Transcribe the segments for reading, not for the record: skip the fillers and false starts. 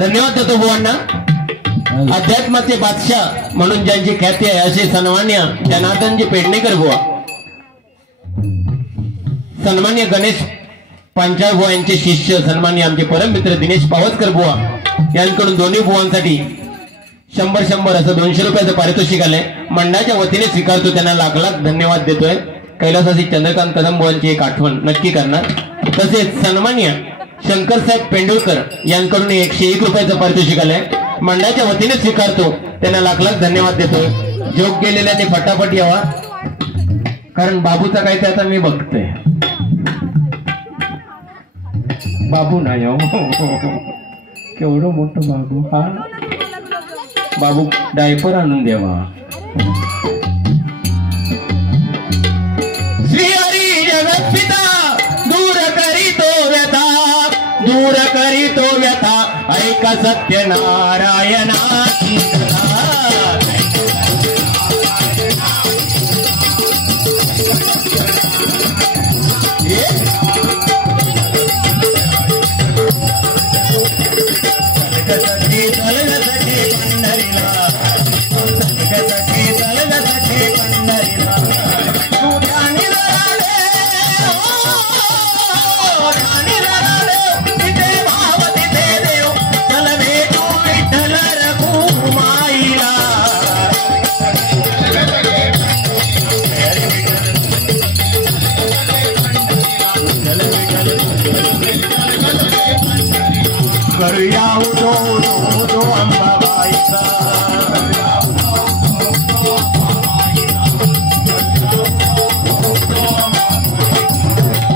धन्यवाद देतो बुवांना। अध्यात्माचे बादशाह म्हणून ज्यांची ख्याती आहे असे सन्मान्य जनार्दनजी पेडणेकर बुवा, सन्मान्य गणेश पांचाळ बुवा यांचे शिष्य, सन्मान्य आमचे परममित्र दिनेश पावसकर बुवा यांकडून दोन्ही बुवांसाठी 100 असं 200 रुपयाचं पारितोषिक आलंय। मंडळाच्या वतीने स्वीकारतो, त्यांना लाख लाख धन्यवाद देतोय। कैलासाची चंद्रकांत कदम बुवांची एक आठवण नक्की करणार। तसेच सन्मान्य शंकरसाहेब पेंडुळकर यांकडून 101 रुपयाचं पारितोषिक आलंय, मंडळाच्या वतीने स्वीकारतो, त्यांना लाख लाख धन्यवाद देतोय। जोग गेलेल्याने फटाफट यावा, कारण बाबूचा काय ते आता मी बघतोय। बाबू नाही केवढं मोठं बाबू, हा बाबू डायपर आणून द्यावा। श्री हरी जगत्पिता दूर करीतो व्यथा ऐका सत्यनारायणाची करूया उदो अंबाबाईचा,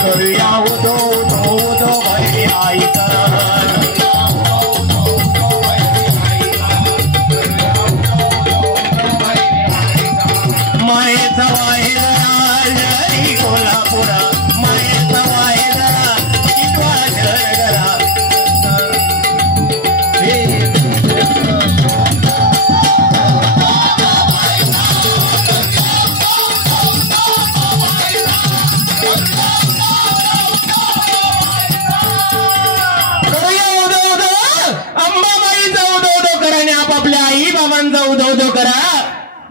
करूया उदो भैरी आईचा, मायेचा वाहेरा हरी कोल्हापुरा, मायेचा वाहेरा चितवा जरगरा।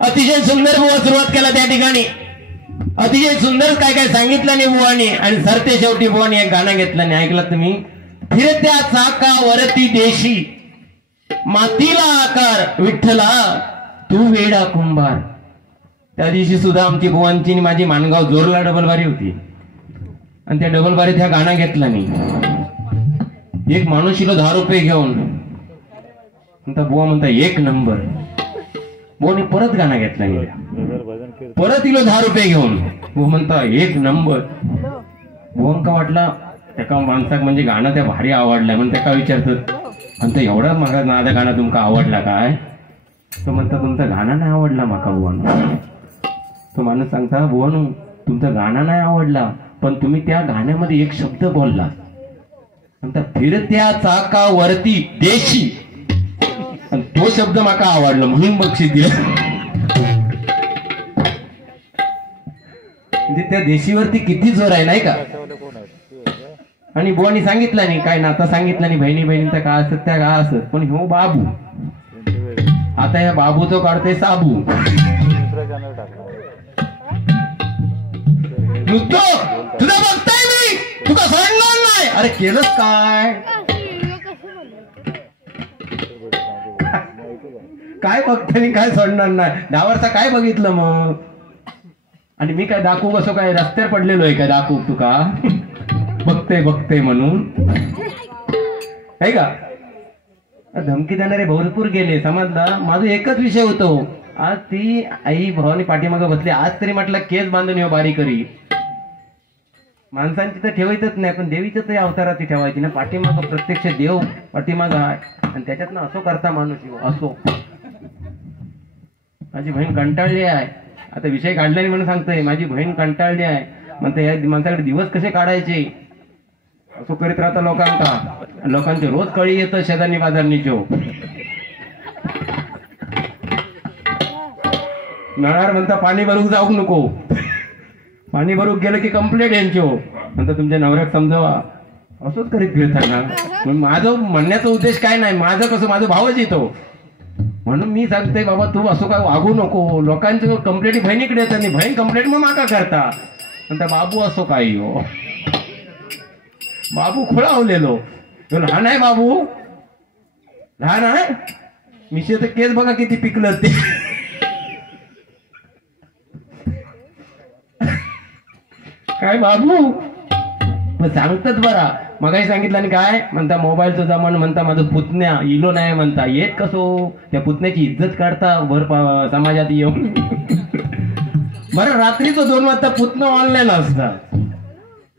अतिशय सुंदर बुवा सुरुवात केला त्या ठिकाणी, अतिशय सुंदर काय काय सांगितलं नाही बुवानी, आणि सरते शेवटी बुवानी एक गाणं घेतलं नाही, ऐकलं तुम्ही? फिरत्या चाकावरती देशी मातीला आकार विठ्ठला तू वेडा कुंभार। त्या दिवशी सुद्धा आमची बुवांची आणि माझी माणगाव जोरला डबलबारी होती, आणि त्या डबलबारीत ह्या गाणं घेतलं नाही। एक माणूस इलो 10 रुपये घेऊन म्हणता बुवा म्हणता 1 नंबर, बोनी परत गाणं घेतला गेला, परत इलो 10 रुपये घेऊन वो म्हणता 1 नंबर। बोंका वाटला त्या माणसाक म्हणजे गाणं त्या भारी आवडलं, म्हणून त्या विचारतात म्हणता एवढा माझा नादा गाणं तुमका आवडला काय? तो म्हणता तुमचा गाणं नाही आवडला माका बुवान। तो माणूस सांगता बुवानू तुमचा गाणं नाही आवडला, पण तुम्ही त्या गाण्यामध्ये एक शब्द बोलला, म्हणता फिरत्या चाकावरती देशी, तो शब्द माका आवडला म्हणून बक्षीस दिलं। म्हणजे त्या देशीवरती किती जोर आहे नाही का? आणि बुवानी सांगितलं नाही काय नाता सांगितलं नाही, बहिणी बहिणींचा का असत त्या का असत, पण हो बाबू आता या बाबूचं काढते साबू। तुझा बघताय मी, तुझा सोडणार नाही। अरे केलंच काय? काय बघताय काय सोडणार नाही? 10 वर्षा काय बघितलं मग? आणि मी काय दाखवू कसं काय रस्त्यावर पडलेलो आहे काय दाखवू तुका? बघते म्हणून आहे का? धमकी देणारे भरपूर गेले, समजला? माझा एकच विषय होतो, आज ती आई भवानी पाठीमागं बसली, आज तरी म्हटलं केस बांधून येऊ बारी करी। माणसांची तर ठेवायचंच नाही, पण देवीच्या तरी अवताराची ठेवायची ना, पाठीमागं प्रत्यक्ष देव पाठीमागं आहे, आणि त्याच्यातनं असो करता माणूस असो। माझी बहीण कंटाळली आहे, आता विषय काढला नाही म्हणून सांगतोय, माझी बहीण कंटाळली आहे म्हणते, या माणसाकडे दिवस कसे काढायचे असो करीत राहता लोकांचे रोज कळी येतं शेजारनी बाजारनी जो नळार म्हणता पाणी भरूक जाऊक नको, पाणी भरूक गेलं की कंप्लेंट यांची हो म्हणता तुमच्या नवऱ्याक समजावा, असंच करीत फिरता ना। माझं म्हणण्याचा उद्देश काय नाही, माझं कसं माझं भावच येतो म्हणून मी सांगते बाबा तू असं काय वागू नको. लोकांचं कंप्लेंट बहिणीकडे येतात आणि बहीण कंप्लेंट मग माका करता म्हणता बाबू असो काही हो. बाबू खोळावलेलो लहान आहे, बाबू लहान आहे. मिशे तर केस बघा किती पिकलं ते. काय बाबू मग सांगतात बरा. मगाही सांगितलं आणि काय म्हणता मोबाईलचं जमान म्हणता माझं पुतण्या इलो नाही म्हणता येत कसो. त्या पुतण्याची इज्जत काढता भर समाजात येऊन. बरं रात्रीचं 2 वाजता पुतणं ऑनलाईन असता.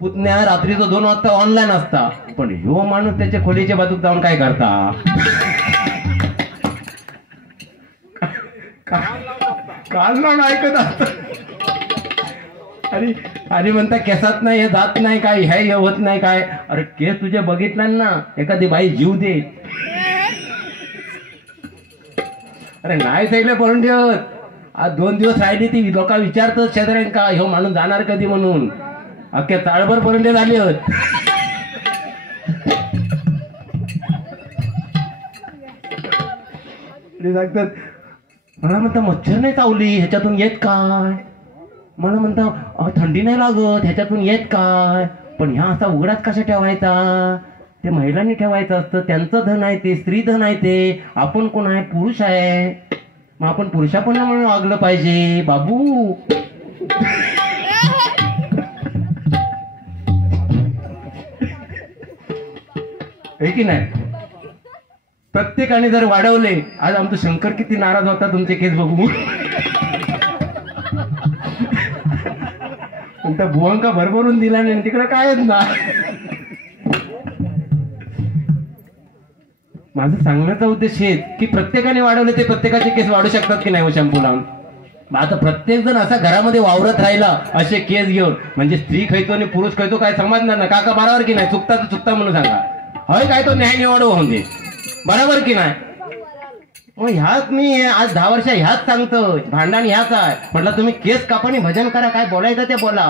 पुतण्या रात्रीचं 2 वाजता ऑनलाईन असता. पण ह्यो माणूस त्याच्या खोलीच्या बाजूक जाऊन काय करता. काल लावून ऐकत असत आणि म्हणता केसात नाही हे जात नाही काय हे होत नाही काय. अरे केस तुझे बघितला ना एखादी बाई जीव दे. अरे नाही सैले पळून ठेवत. आज 2 दिवस राहिली ती लोक विचारतात शेजाऱ्यां का ह्यो माणूस जाणार कधी म्हणून. अख्ख्या ताळभर पळून झाले होत. सांगतात मला म्हणता मच्छर नाही चावली ह्याच्यातून येत काय. मला म्हणता थंडी नाही लागत ह्याच्यातून येत काय. पण ह्या असा उघडाच कशा ठेवायचा. ते महिलांनी ठेवायचं असतं. त्यांचं धन आहे ते, स्त्री धन आहे ते. आपण कोण आहे, पुरुष आहे. मग आपण पुरुषापण म्हणून वागलं पाहिजे बाबू. हे की नाही. प्रत्येकाने जर वाढवले. आज आमचं शंकर किती नाराज होता तुमचे केस बघू. त्या भुवंका भरभरून दिला नाही तिकडे कायच ना. माझं सांगण्याचा उद्देश हेच की प्रत्येकाने वाढवले ते प्रत्येकाचे केस वाढू शकतात की नाही. शॅम्पू लावून आता प्रत्येक जण असा घरामध्ये वावरत राहिला असे केस घेऊन म्हणजे स्त्री खायचो आणि पुरुष खायचो काय समजणार ना. काका बरोबर की नाही. चुकता तर चुकता म्हणून सांगा. होय काय तो न्याय निवड होऊन दे. बरोबर की नाही. मग ह्याच मी आज 10 वर्ष ह्याच सांगतो. भांडण ह्याच आहे. म्हटलं तुम्ही केस कापणी भजन करा. काय बोलायचं ते बोला.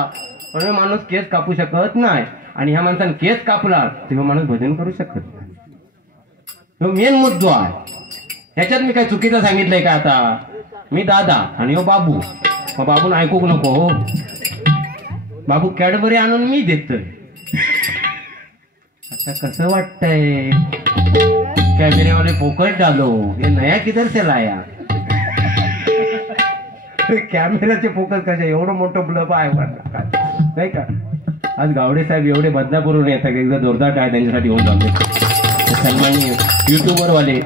पण माणूस केस कापू शकत नाही. आणि ह्या माणसाने केस कापला तेव्हा माणूस भजन करू शकत नाही. तो मेन मुद्दा आहे. ह्याच्यात मी काय चुकीचं सांगितलंय का. आता मी दादा आणि हो बाबू. मग बाबून ऐकूक नको. बाबू कॅडबरी आणून मी देतोय. आता कसं वाटतंय. कैमरे वाले फोकस डालो. ये नया किधर से लाया. कॅमेऱ्याचे फोकस कशा एवढं मोठं ब्लब आहे नाही का. आज गावडे साहेब एवढे बदलापूरून येतात एकदा जोरदार काय त्यांच्यासाठी होऊन जाते सन्माननीय युट्यूबर वाले.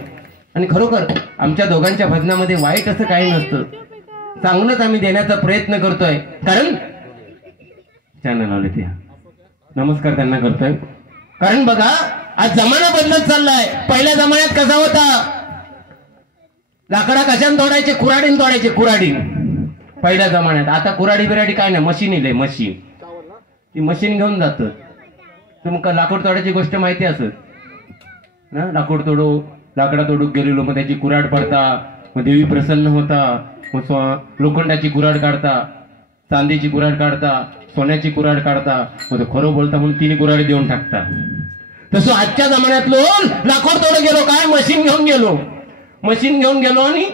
आणि खरोखर आमच्या दोघांच्या भजनामध्ये वाईट असं काही नसतं. चांगलंच आम्ही देण्याचा प्रयत्न करतोय. कारण चॅनल आले ते नमस्कार त्यांना करतोय. कारण बघा आज जमाना बदलत चाललाय. पहिल्या जमान्यात कसा होता. लाकडा कशाने तोडायचे. कुऱ्हाडीने तोडायचे. कुऱ्हाडी पहिल्या जमान्यात. आता कुऱ्हाडी बिराडी काय नाही. मशीन इले मशीन. ती मशीन घेऊन जात. तुम्हाला लाकूड तोडायची गोष्ट माहिती असत ना. लाकडा तोडूक गेलेलो मग त्याची कुऱ्हाड पडता. मग देवी प्रसन्न होता. मग लोखंडाची कुऱ्हाड काढता. चांदीची कुऱ्हाड काढता. सोन्याची कुऱ्हाड काढता. मग खरं बोलता म्हणून 3 कुऱ्हाडी देऊन टाकता. तसं आजच्या जमान्यात लाकूड तोड गेलो काय मशीन घेऊन गेलो. मशीन घेऊन गेलो आणि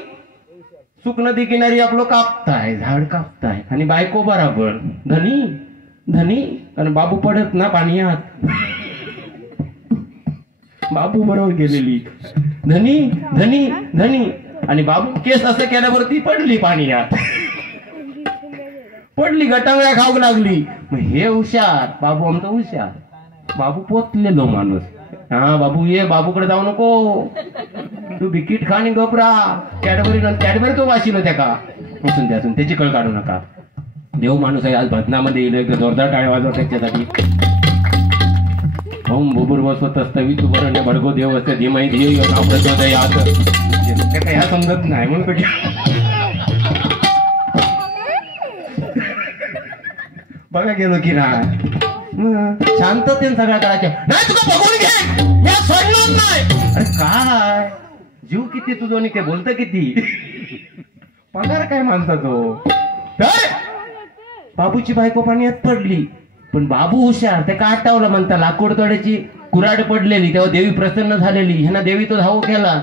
सुक नदी किनारी आपलं कापताय. झाड कापताय. आणि बायको बराबर धनी धनी. कारण बाबू पडत ना पाण्यात. बाबू बरोबर गेलेली धनी धनी धनी. आणि बाबू केस असं केल्यावर ती पडली पाण्यात. पडली गटांगळ्या खाऊ लागली. मग हे हुशार बाबू आमचा हुशार. बाबू पोचलेलो माणूस. हा बाबू ये. बाबूकडे जाऊ नको. तू बिकीट खा आणि गपरा. कॅडबरी तो वाशिलो त्या का उसून त्यातून त्याची कळ काढू नका. देव माणूस आहे. आज भजनामध्ये येईल. एकदा जोरदार टाळ्या वाजव त्याच्यासाठी. ओम भूभुर्वस्वतः तस्तवितु वरेण्य भर्गो देवस्य धीमहि धियो यो न प्रचोदयात्. ह्या समजत नाही म्हणून कधी बघा गेलो की नाही. शांततेने सगळ्या करायच्या. नाही तुला बघून घे. या सोडणार नाही. अरे काय जीव किती तुझो आणि ते बोलत किती. पगार काय मानता तो. तर बाबूची बायको पाण्यात पडली. पण बाबू हुशार. ते का आटावलं म्हणता लाकूड तोड्याची कुऱ्हाड पडलेली, तेव्हा देवी प्रसन्न झालेली. ह्यांना देवी तो धाव केला,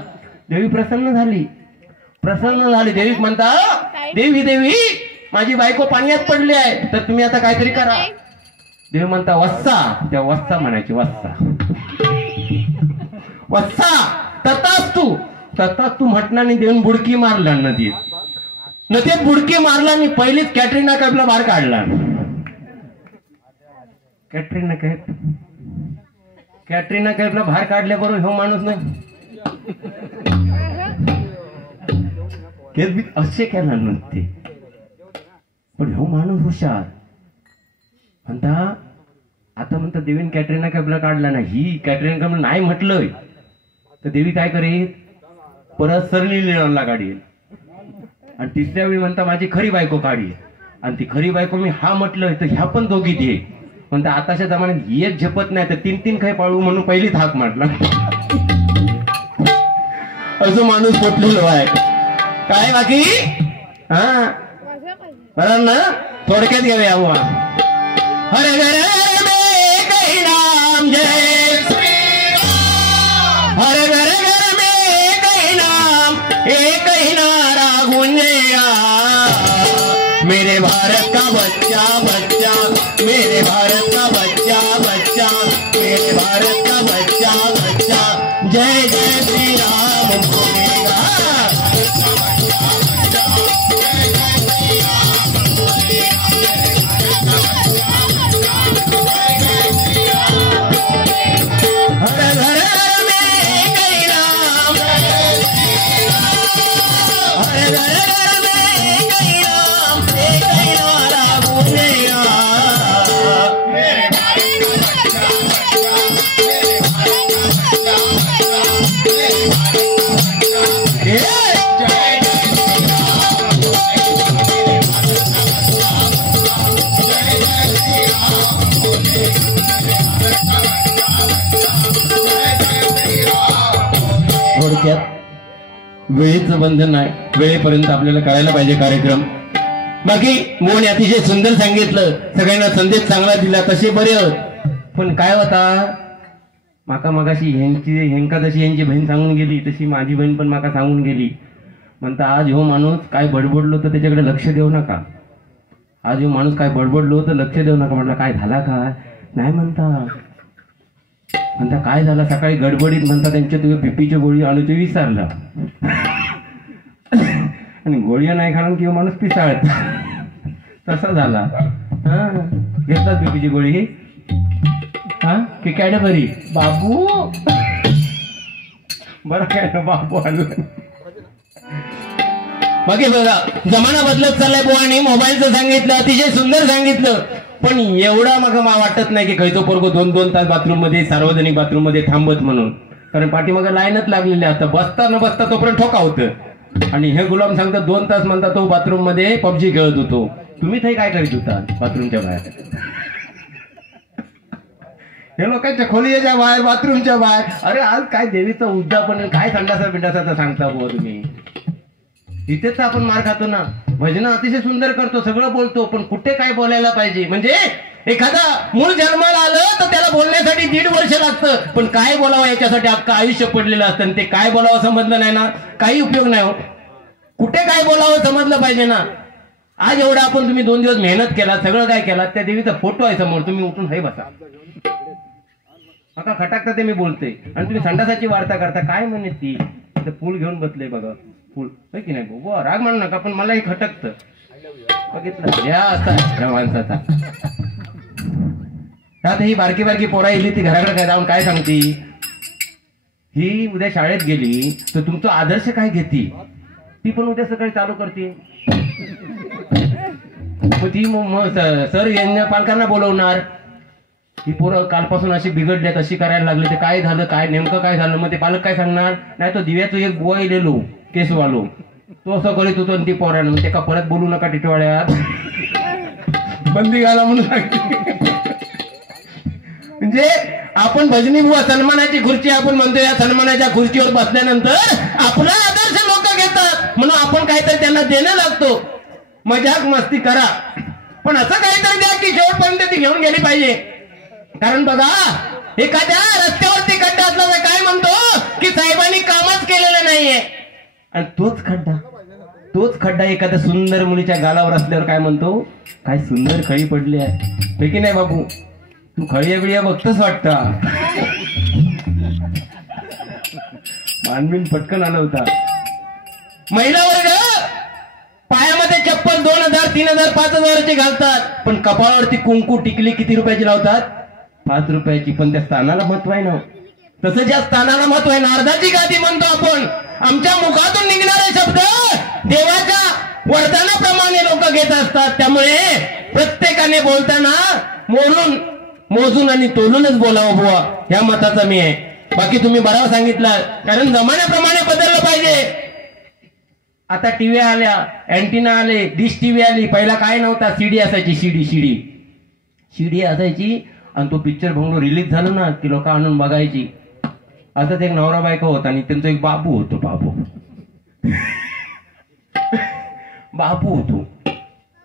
देवी प्रसन्न झाली. देवी म्हणता, देवी देवी माझी बायको पाण्यात पडली आहे, तर तुम्ही आता काहीतरी करा. देवी म्हणता वस्सा, त्या वस्सा म्हणायची, वस्सा वस्सा तताच तू म्हटणाने देऊन बुडकी मारला नदीत बुडकी मारला आणि पहिलीच कॅटरीना कैफला बाहेर काढला. कॅटरीना कैफला बाहेर काढल्याबरोबर हो माणूस नाही असे केला नसते, पण हो माणूस हुशार. म्हणता आता म्हणता देवीन कॅटरीना कैफला काढला नाही, ही कॅटरीना कैफ नाही म्हटलंय तर देवी काय करेल, परत सरली लिळाला काढेल. आणि तिसऱ्या वेळी म्हणता माझी खरी बायको काढी, आणि ती खरी बायको मी हा म्हटलं तर ह्या पण दोघी दे. म्हणता आताच्या जमान्यात एक झेपत नाही तर 3-3 काही पाळू म्हणून पहिलीच हाक मारला. असं माणूस पोटलेलो आहे काय. बाकी हा बरोबर ना, थोडक्यात घेऊया बुवा. हर घर में कही नाम जय श्री राम, हर घर में कही नाम एक ही नारा गूंजेगा, मेरे भारत का बच्चा बच्चा, मेरे भारत का बच्चा बच्चा, मेरे भारत का बच्चा बच्चा जय जय श्री राम बोलेगा. हर घर में कही नाम, हर घर में कही नाम एक ही नारा गूंजेगा, मेरे भारत का बच्चा बच्चा, मेरे भारत का बच्चा बच्चा, मेरे भारत का बच्चा जय जय श्री राम बोले, मेरे भारत का बच्चा बच्चा जय जय श्री राम बोले, मेरे भारत का बच्चा बच्चा जय जय श्री राम बोले. थोडक्यात वेळेचं बंधन आहे, वेळेपर्यंत आपल्याला करायला पाहिजे कार्यक्रम. बाकी मोहन अतिशय सुंदर सांगितलं, सगळ्यांना संदेश चांगला दिला, तसे बरे. पण काय होता माका मगाशी हेंका जशी यांची बहीण सांगून गेली तशी माझी बहीण पण माका सांगून गेली. म्हणता आज हो माणूस काय बडबडलो तर त्याच्याकडे लक्ष देऊ नका, आज हो माणूस काय बडबडलो तर लक्ष देऊ नका. म्हटलं काय झाला काय नाही. म्हणता काय झालं सकाळी गडबडीत, म्हणता त्यांच्या तुझ्या बीपीची गोळी आणि तू विसरला, आणि गोळ्या नाही खाणं किंवा माणूस पिसाळत, तसा झाला. हा घेतलाच बीपीची गोळी हा की कॅडबरी बाबू, बरं काय ना बाबू आलो. बाकी बघा जमाना बदलत चाललाय बुवानी, मोबाईलचं सांगितलं अतिशय सुंदर सांगितलं, पण एवढा मग वाटत नाही की खैतो पोरगो 2-2 तास बाथरूम मध्ये सार्वजनिक बाथरूम मध्ये थांबत म्हणून, कारण पाठीमाग लाईनच लागलेली आता, बसता न बसता तोपर्यंत ठोका होतं. आणि हे गुलाम सांगतात 2 तास म्हणता तो बाथरूम मध्ये पबजी खेळत होतो, तुम्ही ते काय करीत होता बाथरूमच्या बाहेर. हे लोकांच्या खोलीच्या बाहेर बाथरूमच्या बाहेर. अरे आज काय देवीचं उद्यापन काय संडासा बिंडासा सांगता बुवा तुम्ही. इथेच आपण मार खातो ना. भजन अतिशय सुंदर करतो, सगळं बोलतो, पण कुठे काय बोलायला पाहिजे. म्हणजे एखादा मूळ जन्माला आलं तर त्याला बोलण्यासाठी 1.5 वर्ष लागतं, पण काय बोलावं याच्यासाठी अख्खं आयुष्य पडलेलं असतं. आणि ते काय बोलावं समजलं नाही ना काही उपयोग नाही हो. कुठे काय बोलावं समजलं पाहिजे ना. आज एवढं आपण तुम्ही 2 दिवस मेहनत केला, सगळं काय केला, त्या देवीचा फोटो आहे समोर, तुम्ही उठून हे बसा अका खटाकता ते मी बोलते, आणि तुम्ही संडासाची वार्ता करता. काय म्हणे ती पूल घेऊन बसले बघा, पूल होय की नाही. राग म्हणू नका, पण मला हे खटकतं. बघितलं या असा माणसाचा. आता ही बारकी बारकी पोरा येली, ती घराकडे काय जाऊन काय सांगती, ही उद्या शाळेत गेली तर तुमचा आदर्श काय घेती, ती पण उद्या सकाळी चालू करते. ती सर यांना पालकांना बोलवणार, ही पोरं कालपासून अशी बिघडल्यात, अशी करायला लागले, ते काय झालं, काय नेमकं काय झालं. मग ते पालक काय सांगणार, नाही तो दिव्याचं एक बुवा इलेलो केसवालो तो असं करीत होतो, आणि ती पोरानं ते का परत बोलू नका टिटवाळ्यात बंदी घाला म्हणून सांगते. म्हणजे आपण भजनी बुवा सन्मानाची खुर्ची आपण म्हणतो, या सन्मानाच्या खुर्चीवर बसल्यानंतर आपला आदर्श लोक घेतात म्हणून आपण काहीतरी त्यांना देणं लागतो. मजाक मस्ती करा, पण असं काहीतरी द्या की शेवटपर्यंत ती घेऊन गेली पाहिजे. कारण बघा एखाद्या रस्त्यावरती खड्डा असला तर काय म्हणतो की साहेबांनी कामच केलेलं नाहीये. आणि तोच खड्डा एखाद्या सुंदर मुलीच्या गालावर असल्यावर काय म्हणतो, काय सुंदर खळी पडली आहे की नाही बाबू, तू खळी बिळ्या बघतच वाटतं. मानवीन पटकन आला होता. महिला वर्ग पायामध्ये चप्पल 2000, 3000, 5000ची घालतात, पण कपाळावरती कुंकू टिकली किती रुपयाची लावतात, 5 रुपयाची. पण त्या स्थानाला महत्व आहे ना. तसं ज्या स्थानाला महत्व आहे, नारदाची गादी म्हणतो आपण. आमच्या मुखातून निघणारे शब्द देवाच्या वरदानाप्रमाणे लोक घेत असतात. त्यामुळे प्रत्येकाने बोलताना मोजून आणि तोलूनच बोलावं बुवा, ह्या मताचा मी आहे. बाकी तुम्ही बरोबर सांगितलं, कारण जमान्याप्रमाणे बदललं पाहिजे. आता टीव्ही आल्या, अँटिना आले, डिश टीव्ही आली. पहिला काय नव्हता, सीडी असायची. सीडी असायची आणि तो पिक्चर बंगलो रिलीज झाला ना की लोक आणून बघायची. आता ते एक नवरा बायको होता आणि त्यांचा एक बाबू होतो. बाबू होतो.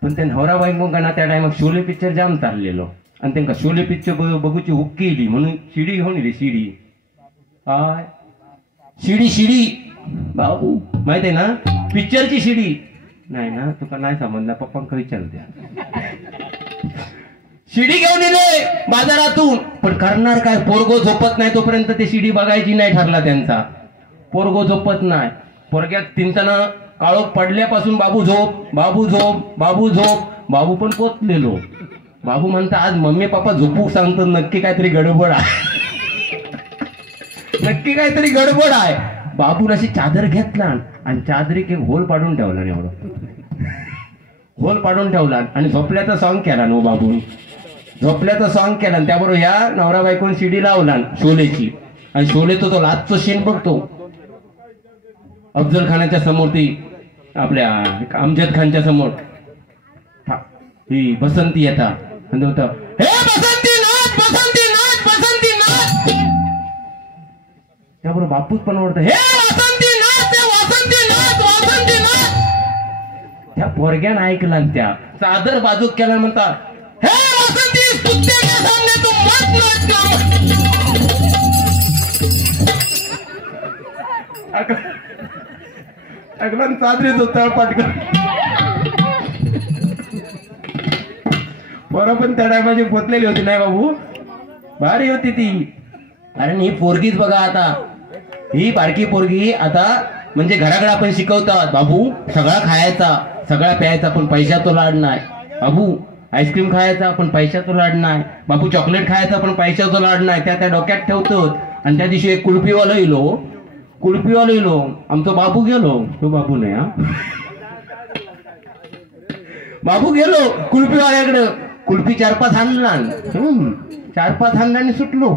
पण ते नवरा बायकोंना त्या टायमात शोले पिक्चर जाम चाललेलो आणि त्यांना शोले पिक्चर बघूची हुक्की येली म्हणून शिडी घेऊन येली. शिडी बाबू माहित आहे ना, पिक्चरची शिडी नाही ना, तुका नाही समजला, पप्पांका विचारू द्या. शिडी घेऊन येले बाजारातून. पण करणार काय, पोरगो झोपत नाही तोपर्यंत ते शिडी बघायची नाही ठरला त्यांचा. पोरगो झोपत नाही, पोरग्यात तिंताना काळोख पडल्यापासून बाबू झोप. बाबू पण पोचलेलो. बाबू म्हणता आज मम्मी पप्पा झोपू सांगतो, नक्की काहीतरी गडबड आहे. बाबून अशी चादर घेतला आणि चादरीक एक होल पाडून ठेवला. एवढं होल पाडून ठेवला आणि झोपल्याचा सॉंग केला. नो बाबून झोपल्याचा सॉंग केला. त्याबरोबर ह्या नवरा बायकोन शिडी लावला शोलेची. आणि शोलेचा तो लाचचा सीन बघतो. अफजल खानाच्या समोर, ती आपल्या अमजद खानच्या समोर ही बसंती येतात आणि होतं, हे बसंती नाच. त्याबरोबर बापूच पण ओरडतं, हे वासंती नाच. त्या पोरग्यानं ऐकला, त्या चादर बाजूक केला, म्हणतात, हे वासंती कुत्त्याच्या सामने तू मत नाच. अगला चादरीच तळपाट कर. पोरं पण त्या टायमाची पोचलेली होती नाही बाबू, भारी होती ती. कारण ही पोरगीच बघा आता, ही बारकी पोरगी आता म्हणजे घराकडे आपण शिकवतात, बाबू सगळा खायचा, सगळा प्यायचा, पण पैशाचा लाड नाही. बाबू आईस्क्रीम खायचा पण पैशाचा लाड नाही. बाबू चॉकलेट खायचा पण पैशाचा लाड नाही. त्या डोक्यात ठेवतो. आणि त्या दिवशी एक कुल्फीवाला येलो, आमचा बाबू गेलो. तो बाबू नाही हा, बाबू गेलो कुल्फीवाल्याकडे. कुल्फी 4-5 आणला, 4-5 आणल्याने सुटलो.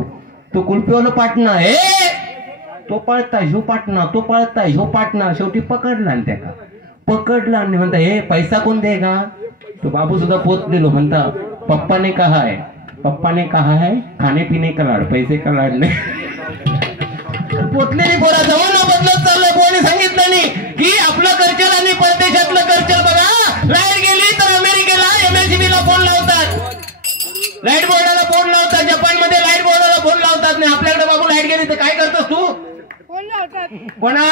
तो कुल्फीवाला पाटणा, हे तो पळता ह्यो पाटणा, शेवटी पकडला. आणि त्याला पकडला आणि म्हणता, हे पैसा कोण देगा. तो बाबू सुद्धा पोचलेलो. म्हणता, पप्पा ने कहा है खाने पिने का लाड, पैसे का लाड नाही. पोचलेली पोरा जमाना बदलत चाललाय. कोणी सांगितलं नाही की आपलं कल्चर आणि परदेशातलं कल्चर बघा. लाईट गेली तर अमेरिकेला MSCB ला फोन लावतात, लाईट बोर्डाला फोन लावतात. जपानमध्ये लाईट बोर्डाला फोन लावतात. नाही आपल्याकडे बाबू लाईट गेली तर काय करतोस तू, फोन लावतात. कोणा,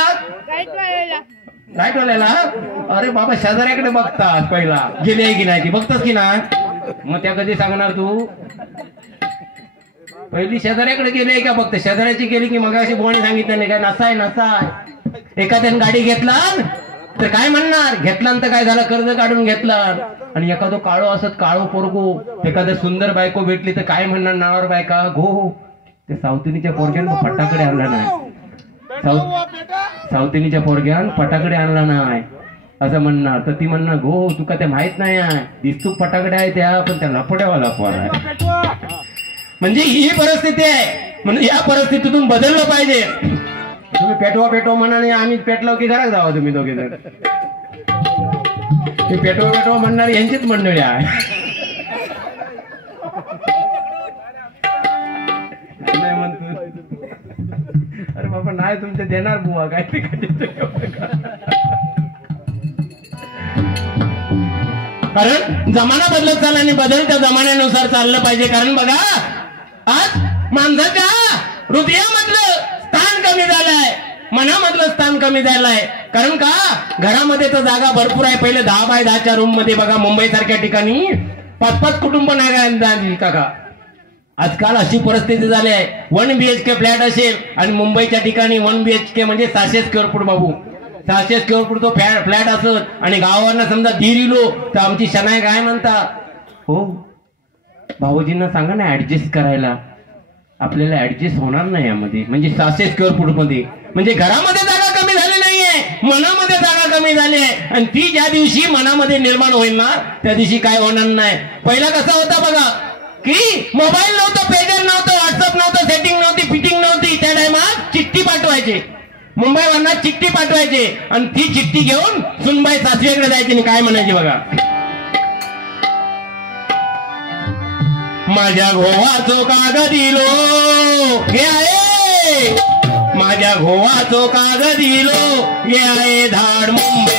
लाईट वाल्याला. अरे बाबा शेजाऱ्याकडे बघतात, पहिला गेली आहे की नाही ती बघतस की नाही. मग त्या कधी सांगणार तू, पहिली शेजाऱ्याकडे गेली का बघते. शेजाऱ्याची गेली की मग अशी बोणी सांगितलं नाही काय, नसाय. एखाद्याने गाडी घेतला तर काय म्हणणार, घेतल्यानंतर काय झालं, कर्ज काढून घेतला. आणि एखादं काळो पोरगो, एखादं सुंदर बायको भेटली तर काय म्हणणार नावावर बायका, घो ते सावतीनीच्या पोरग्यानं फटाकडे आणला नाही. सावतीनीच्या पोरग्यान फटाकडे आणला नाही असं म्हणणार. तर ती म्हणणार, घो तुका ते माहित नाही आहे, दिसतू फटाकडे आहे त्या, पण त्या लफड्यावाला पोर आहे. म्हणजे ही परिस्थिती आहे. म्हणजे या परिस्थितीतून बदललं पाहिजे. तुम्ही पेटवा म्हणा, आणि आम्ही पेटलो की घरात जावा तुम्ही दोघे जण. ते पेटवा म्हणणारी यांचीच मंडळी आहे. नाही म्हणतो, अरे बाबा नाही तुमचे देणार बुवा काय ते. कारण जमाना बदलत चालला आणि बदलत्या जमान्यानुसार चाललं पाहिजे. कारण बघा आज माणसाच्या हृदयामधलं स्थान कमी झालंय, मनामधलं स्थान कमी झालंय. कारण का घरामध्ये तर जागा भरपूर आहे. पहिले 10 बाय 10च्या रूम मध्ये बघा मुंबई सारख्या ठिकाणी 5-5 कुटुंब नाही काका. आजकाल अशी परिस्थिती झाली आहे 1 BHK फ्लॅट असेल आणि मुंबईच्या ठिकाणी 1 BHK म्हणजे 600 स्क्वेअर फूट बाबू, 600 स्क्वेअर फूट तो फ्लॅट असत आणि गावावरनं समजा दिलो तर आमची शनाय काय म्हणता हो भाऊजींना सांगा ना ऍडजस्ट करायला, आपल्याला ऍडजस्ट होणार नाही यामध्ये. म्हणजे 600 स्क्वेअर फूट मध्ये म्हणजे घरामध्ये जागा कमी झाली नाहीये, मनामध्ये जागा कमी झाली आहे. आणि ती ज्या दिवशी मनामध्ये निर्माण होईल ना त्या दिवशी काय होणार नाही. पहिला कसा होता बघा की मोबाईल नव्हतं, पेजर नव्हतं, व्हॉट्सअप नव्हतं, सेटिंग नव्हती, फिटिंग नव्हती. त्या टायमात चिठ्ठी पाठवायचे, मुंबईवरना चिठ्ठी पाठवायचे आणि ती चिठ्ठी घेऊन सुनबाई सासरीकडे जायची आणि काय म्हणायचे बघा, माझ्या घोवाचो कागदिलो हे आहे, माझ्या घोवाचो कागदिलो हे आहे धाड मुंबई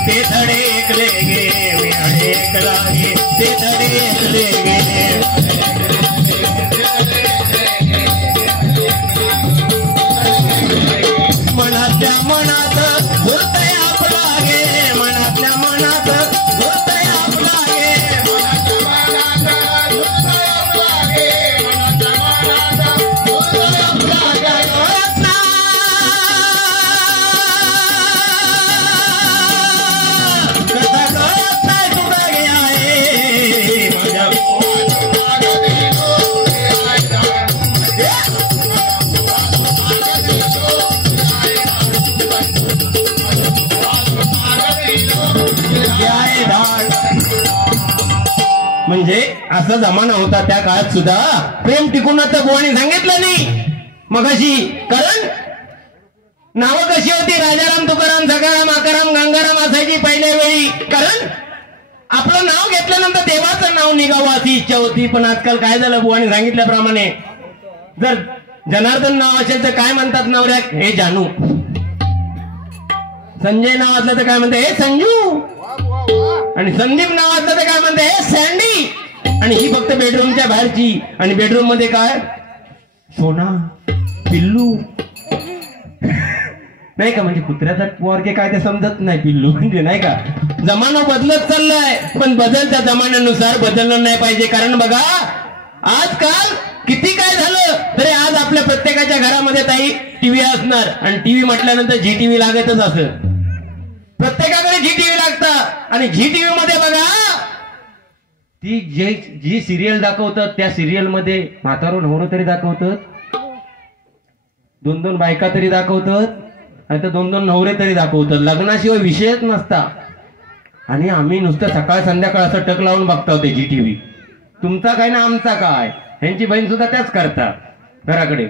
ते धडे ऐकले गे, मी ऐकलागे ते धडे ऐकले गे. मनातल्या मनात बोलतय आपला गे, मनातल्या मनात बोलतय आपला गे, म्हणजे असा जमाना होता त्या काळात सुद्धा प्रेम टिकून तर बुवानी सांगितलं नाही मगाशी. कारण नावं कशी होती, राजाराम, तुकाराम, सखाराम, आकाराम, गंगाराम असायची पहिल्या वेळी. कारण आपलं नाव घेतल्यानंतर देवाचं नाव निघावं अशी इच्छा होती. पण आजकाल काय झालं बुवानी सांगितल्याप्रमाणे जर जनार्दन नाव असेल तर काय म्हणतात नवऱ्याक, हे जानू. संजय नाव असलं तर काय म्हणते हे संजू, आणि संदीप नाव असलं तर काय म्हणते हे सँडी. आणि ही फक्त बेडरूमच्या बाहेरची, आणि बेडरूम मध्ये काय सोना पिल्लू नाही का. म्हणजे कुत्र्याचा पोरके काय ते समजत नाही पिल्लू म्हणजे नाही का. जमाना बदलत चाललाय पण बदलत्या जमान्यानुसार बदललं नाही पाहिजे. कारण बघा आजकाल किती काय झालं तरी आज आपल्या प्रत्येकाच्या घरामध्ये ताई टीव्ही असणार, आणि टीव्ही म्हटल्यानंतर झी टीव्ही लागतच असत. प्रत्येकाकडे झी टीव्ही लागतं आणि झी टीव्ही मध्ये बघा ती जी सिरियल दाखवतात त्या सिरियल मध्ये म्हातारो नवरो तरी दाखवतात, 2-2 बायका तरी दाखवतात, आणि तर 2-2 नवरे तरी दाखवतात. लग्नाशिवाय विषयच नसता. आणि आम्ही नुसतं सकाळ संध्याकाळ असं टक लावून बघता होते झी टीव्ही. तुमचा काय ना आमचा काय, ह्यांची बहीण सुद्धा त्याच करतात घराकडे.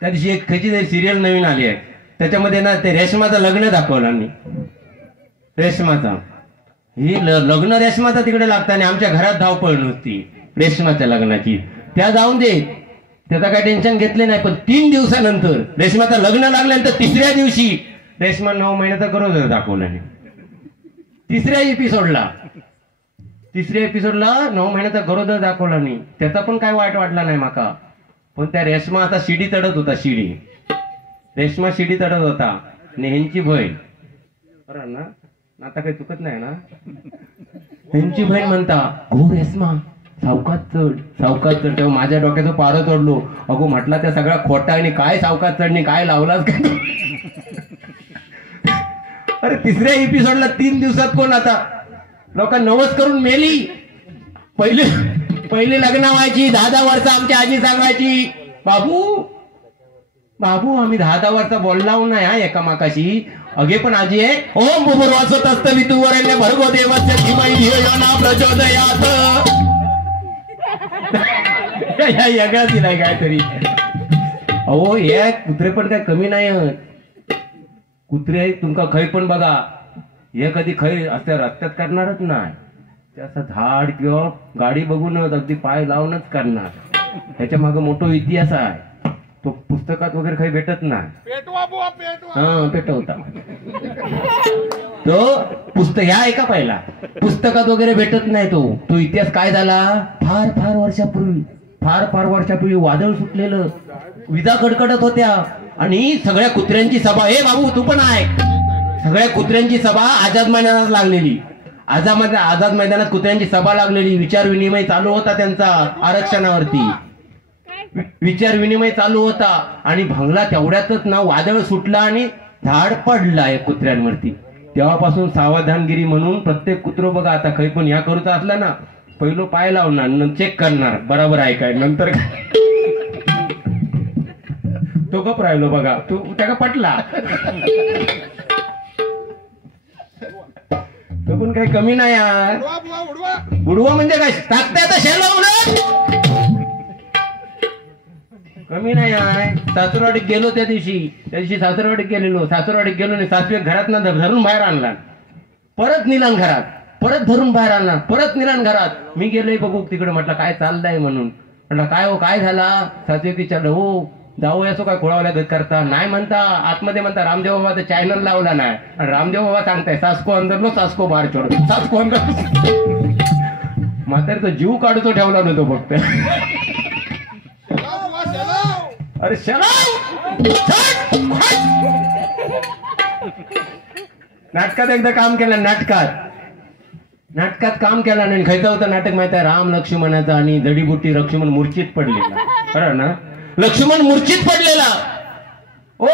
त्या दिवशी एक खयची तरी सिरियल नवीन आली आहे, त्याच्यामध्ये ना ते रेशमाचं लग्न दाखवलं. आणि रेशमाचा ही लग्न रेशमाचा तिकडे लागतं आणि आमच्या घरात धावपळ नुसती रेशमाच्या लग्नाची. त्या जाऊन दे, त्याचा काय टेन्शन घेतले नाही. पण 3 दिवसानंतर रेशमाचं लग्न लागल्यानंतर 3ऱ्या दिवशी रेशमा 9 महिन्याचा गरोदर दाखवला. 3ऱ्या एपिसोडला 9 महिन्याचा गरोदर दाखवला नाही. त्याचा पण काय वाईट वाटला नाही माका. पण त्या रेशमा आता शिडी चढत होता, रेशमा शिडी चढत होता आणि ह्यांची बहीण बरं ना, आता काही चुकत नाही ना, ह्यांची बहीण म्हणता हो रेशमा सावकाश चढ. तेव्हा माझ्या डोक्याचं पारं चढलो. अगो म्हटला त्या सगळ्या खोटा आणि काय सावकाश चढणी काय लावलाच काय. अरे 3ऱ्या एपिसोडला 3 दिवसात कोण आता लोक नवस करून मेली. पहिले लग्न व्हायची 10-10 वर्ष आमची आजी सांगायची बाबू आम्ही 10-10 वर्ष बोललाव नाही हा एकामाकाशी. अगे पण आजी आहे ओम बुबुर वाचत असत वितुवरण्य भर्गो देवस्य धीमहि धियो यो न प्रचोदयात्. वेगळा दिलाय काहीतरी. अहो हे कुत्रे पण काय कमी नाही. कुत्रे तुमका खै पण बघा हे कधी खै असं रस्त्यात करणारच नाही. ते असं झाड किंवा गाडी बघूनच अगदी पाय लावूनच करणार. त्याच्या मागे मोठा इतिहास आहे. तो पुस्तकात वगैरे काही भेटत नाही. पेटवता तो पुस्तक ह्या ऐका पहिला पुस्तकात वगैरे भेटत नाही. तो इतिहास काय झाला फार फार वर्षापूर्वी वादळ सुटलेलं, विजा कडकडत होत्या आणि सगळ्या कुत्र्यांची सभा. हे बाबू तू पण आहे. सगळ्या कुत्र्यांची सभा आझाद मैदानात लागलेली. आझाद मैदानात कुत्र्यांची सभा लागलेली. विचार विनिमय चालू होता त्यांचा आरक्षणावरती. विचार विनिमय चालू होता आणि भंगला तेवढ्यातच ना वादळ सुटला आणि झाड पडला या कुत्र्यांवरती. तेव्हापासून सावधानगिरी म्हणून प्रत्येक कुत्र बघा आता काही पण या करूचा असला ना पहिलं पाय लावणार, चेक करणार बरोबर आहे काय, नंतर काय. तो गप राहिलो बघा, तू त्या का पटला. तो पण काही कमी नाही यार. बुडवा म्हणजे काय टाकताय तर शेला उलट कमी नाही आहे. सासूरवाडीत गेलो त्या दिवशी सासूरवाडीत गेलो आणि सासू घरात ना धरून बाहेर आणला, परत निलान घरात, परत धरून बाहेर आणला, परत निलान घरात. मी गेलोय बघू तिकडे, म्हटलं काय चाललंय म्हणून. म्हटलं काय हो काय झाला. सासू विचारलं हो जाऊ असो काय खोळावल्या करता. नाही म्हणता आतमध्ये म्हणता रामदेव बाबा चॅनल लावला नाही आणि रामदेव बाबा सांगताय सासको अंदर लो सासको बाहेर छोड, सासको अंदर. म्हातारी तो जीव काढतो ठेवला नव्हतो फक्त. अरे नाटकात एकदा काम केलं, नाटकात काम केलं नाही. खायचं होतं नाटक माहित आहे राम लक्ष्मणाचं आणि जडीबुटी. लक्ष्मण मूर्छित पडलेला बरं ना, लक्ष्मण मूर्छित पडलेला. ओ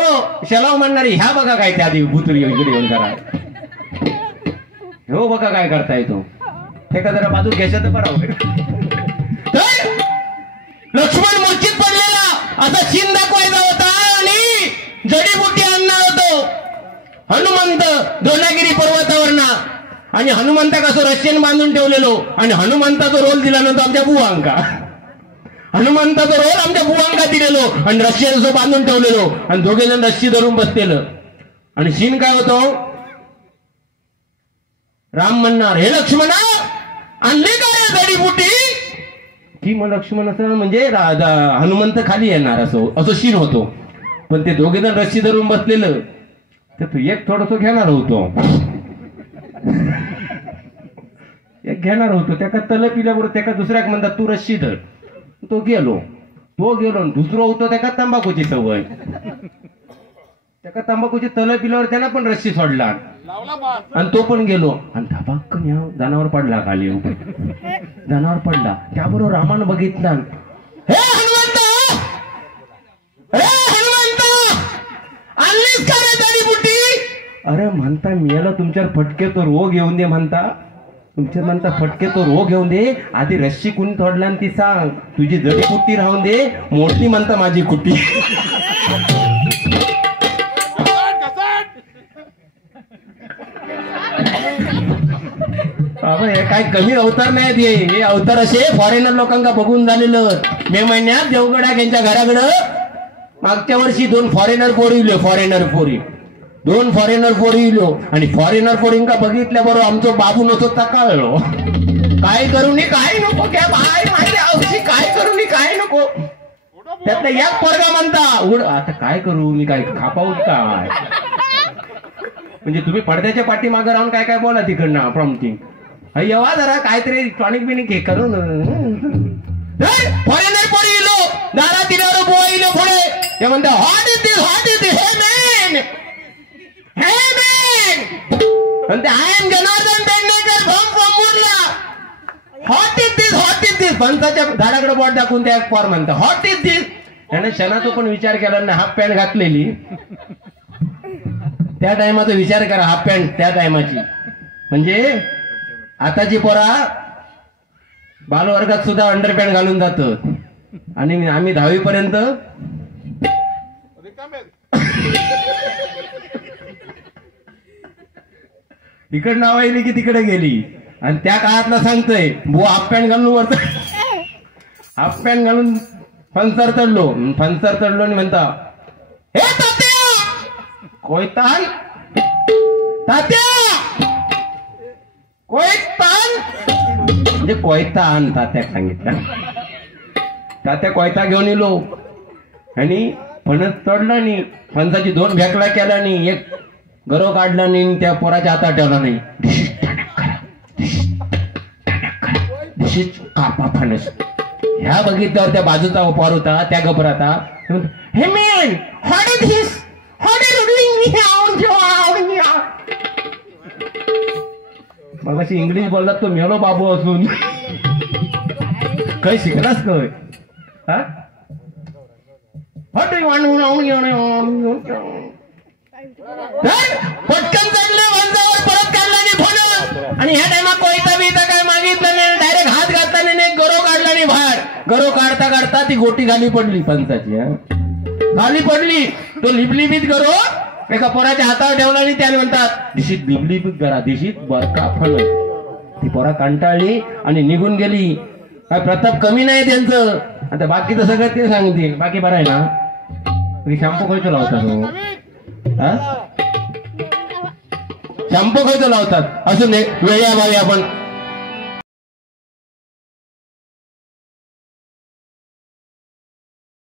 शलाव म्हणणारी ह्या बघा काय त्या आधी भुतुरी इकडे येऊन करा, हो बघा काय करताय तो. हे का जरा बाजू घ्यायचं तर बरोबर. लक्ष्मण मूर्छित पडलेला असा चिन्ह दाखवायचा होता आणि जडीबुटी आणणार होतो हनुमंत द्रोणागिरी पर्वतावरना. आणि हनुमंताक असं रस्सीन बांधून ठेवलेलो आणि हनुमंताचा रोल दिला नव्हता आमच्या बुवांका. हनुमंताचा रोल आमच्या बुवांका दिलेलो आणि रस्सी असं बांधून ठेवलेलो आणि दोघे जण रस्सी धरून बसलेलं. आणि सीन काय होतो, राम म्हणणार हे लक्ष्मणा आणली काय जडीबुटी की. मग लक्ष्मण असं म्हणजे हनुमंत खाली येणार असं सीन होतो. पण ते दोघे जण रस्सी धरून बसलेलं तर तू एक थोडस घेणार होतो, एक घेणार होतो. त्याका तल पिल्याबरोबर त्याका दुसऱ्याक म्हणतात तू रस्सी धर. तो गेलो दुसरं होतो त्याका तंबाखूची सवय. त्याका तंबाखूची तल पिल्यावर त्याला पण रस्सी सोडला आणि तो पण गेलो आणि धबाक्कन या जनावर पडला खाली. जनावर पडला त्याबरोबर रामानं बघितलं, हे हनुमंत आणलीस का रे जडीबुटी. अरे म्हणता मियाला तुमच्यावर फटके तो रोग येऊन दे म्हणता, तुमच्या म्हणता फटके तो रोग येऊन दे. आधी रस्सी कुणी तोडला ती सांग, तुझी जडीबुटी राहून दे, मोठी म्हणता माझी कुटी. हे काय कमी अवतार नाही. हे अवतार असे फॉरेनर लोकांना बघून झालेलं. मे महिन्यात देवगडाक यांच्या घराकडं मागच्या वर्षी 2 फॉरेनर पोरी इलो, दोन फॉरेनर पोरी इलो आणि फॉरेनर पोरींका बघितल्या बरोबर आमचं बाबू नसतो तकाळलो. काय करू नी काय नको क्या बाय माझी औषधी काय करू नी काय नको. त्यातला एक पोरगा म्हणता आता काय करू मी, काय खापाऊत काय. म्हणजे तुम्ही पडद्याच्या पाठीमागे राहून काय काय बोला तिकडनं प्रॉम्प्टिंग. येवा जरा काहीतरी टॉनिक बिनिक हे करून. फॉरेनर पोरी इलो दारा तिला बोवा इलो पुढे ते म्हणता हॉट इज दिस हे मॅन म्हणते I am Janardan Pednekar from Murla. What is this पंचाच्या झाडाकडे बोट दाखवून त्या पोर म्हणता हॉट इज दिस. त्याने क्षणाचा पण विचार केला ना, हाफ पॅन्ट घातलेली त्या टायमाचा विचार करा. हाफ पॅन्ट त्या टायमाची म्हणजे आताची पोरा बालवर्गात सुद्धा अंडरपॅन्ट घालून जातात आणि आम्ही 10वी पर्यंत इकडे नाव आली की तिकडे गेली. आणि त्या काळातला सांगतोय बुवा हाफ पॅन्ट घालून वरत हाफ पॅन्ट घालून फनसर चढलो आणि म्हणता हे तात्या कोयतान म्हणजे कोयता आण. तात्या सांगितलं, तात्या कोयता घेऊन इलो. आणि फणस तोडला नाही, फणसाची 2 भेकला केला नाही, एक गरो काढला नाही, त्या पोराच्या हातात ठेवला नाही. कापा फणस. ह्या बघितल्यावर त्या बाजूचा पोर होता, त्या घबराता, हे man what is this, what is मग अशी इंग्लिश बोललात तो मेलो बाबू असून काही शिकलास काय? पटकन चढले वंजावर, परत काढला नाही फणस. आणि ह्या टाइमात कोयता बिता काय मागितलं नाही, डायरेक्ट हात घातला नाही, गरो काढला नाही बाहेर. गरो काढता काढता ती गोटी खाली पडली फणसाची. खाली पडली, तो लिपलिपीत गरो एका पोराच्या हातावर ठेवला आणि त्याने म्हणतात दिशीत लिपलिपीत करा, दिशीत बरका फणस. ती पोरा कंटाळली आणि निघून गेली. काय प्रताप कमी नाही त्यांचं. आता बाकीचं सगळं ते सांगते. बाकी बरं आहे ना? शॅम्पू खायचं लावतात, शॅम्पू खायचं लावतात. असून वेळी भावी आपण